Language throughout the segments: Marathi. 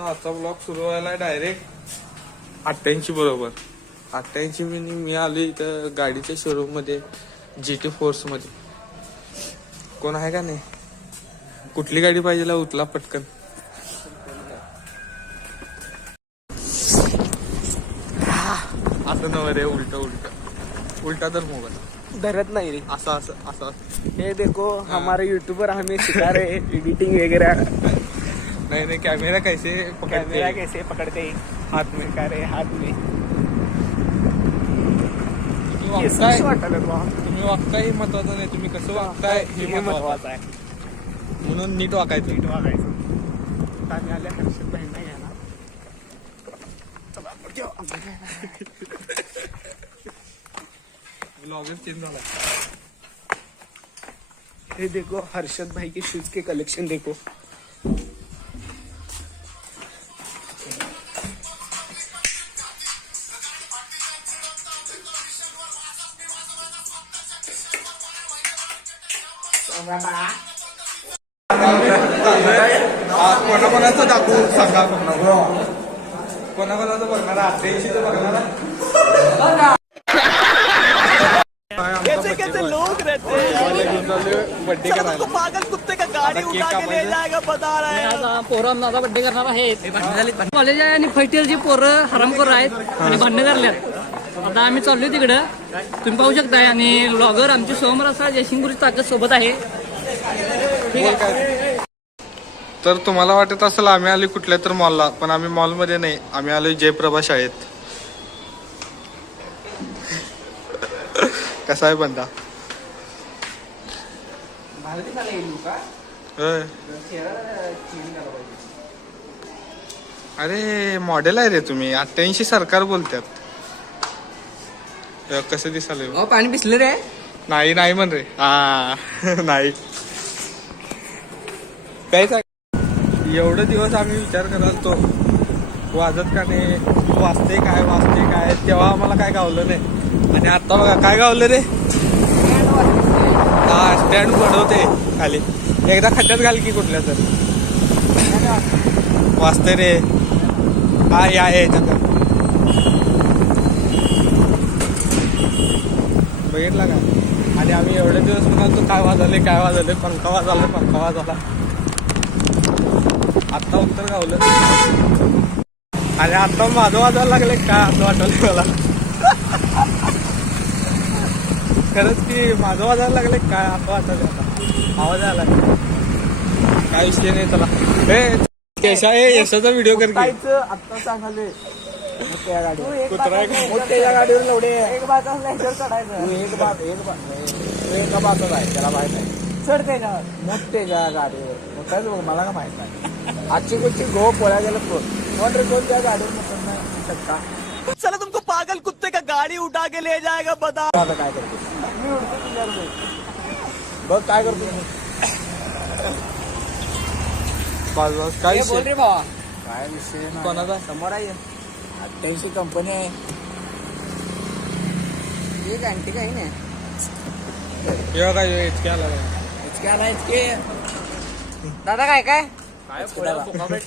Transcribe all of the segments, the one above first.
आता ब्लॉग सुरू व्हायला डायरेक्ट 88 बरोबर. 88 मी आलो इथं गाडीच्या शोरूम मध्ये, GT फोर्स मध्ये. कोण आहे का नाही? कुठली गाडी पाहिजे उचला पटकन. असं नव रे, उलटा तर मोबाईल धरत नाही रे. असं ये देखो हमारे यूट्यूबर हमें सिखा रहे एडिटिंग वगैरह. नहीं कैमरा कैसे पकड़ते हाथ में का रे हाथ में. तुम्ही वागताय हे महत्वाचं नाही, तुम्ही कसं वागताय हे महत्वाचं आहे. म्हणून नीट वागायचं. आम्ही आल्या हर्षद भाईंना घ्या ना. ब्लॉगर चेंज झाला. ये देखो हर्षद भाई के शूज के कलेक्शन देखो. कोणाकोणाचं दाखवू सांगा. कोणाकोणाचं बघणार? 88 बघणार. कैसे कैसे लोग रहते हैं. बर्थडे करायला पागल कुत्ते का गाड़ी उठा के ले जाएगा बता रहा है. पोरं माझा बड्डे करणार आहेत. कॉलेज आहे आणि फैटेलची पोरं हरामखोर आहेत आणि भांडणं करल्यात. आता आम्ही चाललोय तिकडं, तुम्ही पाहू शकताय. आणि ब्लॉगर आमची सोमरसा जयसिंगपूरची ताकद सोबत आहे. तर तुम्हाला वाटत असेल आम्ही आलो कुठल्या तर मॉलला, पण आम्ही मॉल मध्ये नाही, आम्ही आलोय जयप्रभा शाळेत. कसा आहे बंदा? अरे मॉडेल आहे रे तुम्ही. 88 सरकार बोलतात. कसं दिसाल? पाणी पिसलं रे. नाही म्हण रे. नाही काय. एवढे दिवस आम्ही विचार करत तो वाजत का नाही, वाजते काय, तेव्हा आम्हाला काय गावलं नाही. आणि आता बघा काय गावलं रे. स्टँड पडवते खाली. एकदा खड्ड्यात घाल की कुठल्या तर वाजते रे. याच्यात बघितला का. आणि आम्ही एवढे दिवस म्हणाल काय वाजवले पंखा वाजवला. आता उत्तर गावलं. आणि आता माझं वाजायला लागले काय असं वाटलं मला. खरंच की माझं वाजायला लागले काय असं वाटलं. आता आवाज आला काय विषय नाही. चला यशाचा व्हिडिओ कर. आता सांगाले मोठ्या गाडीवर एवढे एक बाजू चढायचं. एका बाजूला आहे त्याला माहित आहे. चढ त्याच्यावर मोठ्या गाडीवर मोठ्याच बघ. मला का माहित नाही. आजची कुठची गो पोळ्या गेलं कोण त्या गाडीवर मोठं नाही शकता. चला तुमको पागल कुत्ते का गाडी उठा के ले जाएगा बता. आता काय करतो मी उडतो तुझ्यावर. बघ काय करतो काय बोल रे भावा. काय विषय कोणाचा? समोर आहे 88 कंपनी आहे. एक अँटी काही नाही. काय इतक्या दादा काय काय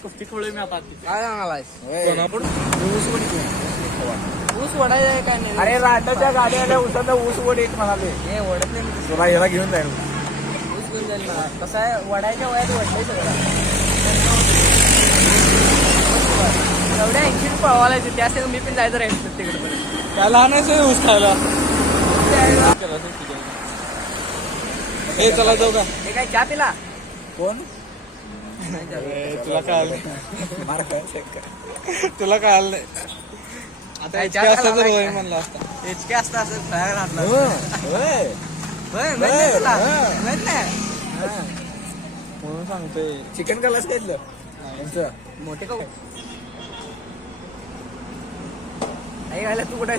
कुस्ती खोळी मी आता काय सांगालाय. ऊस वडायचं काय नाही. अरे राटाच्या गाड्या उसात ऊस वड येत म्हणाले. हे वडत नाही. तुला याला घेऊन जाईल. ऊस घेऊन जाईल मला. कसं आहे वडायच्या वयात वडलंय सगळं. एवढ्या 80 पळवायला येते त्यासाठी मी पण जायचं राहील तिकडे. काय लहान आहे ऊस खायला. हे चला जाऊ का. हे काय चहा पिला कोण तुला काय तुला काय आलं नाही. आता इतके असता तर होय म्हणला असता. इतके असतं असं खायला घातलं. म्हणून सांगतोय. चिकन कलाच घेतलं मोठे का आई घायला तू कुठे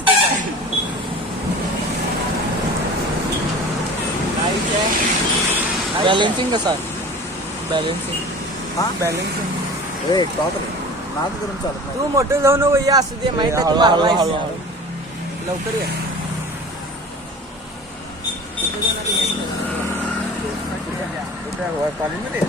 बॅलेन्सिंग कसं आहे? बॅलेन्सिंग टॉप नाद करून चालत नाही. तू मोठं जाऊ नको. या असू दे माहित आहे तू मारलायस. लवकर ये. कॉलेजमध्ये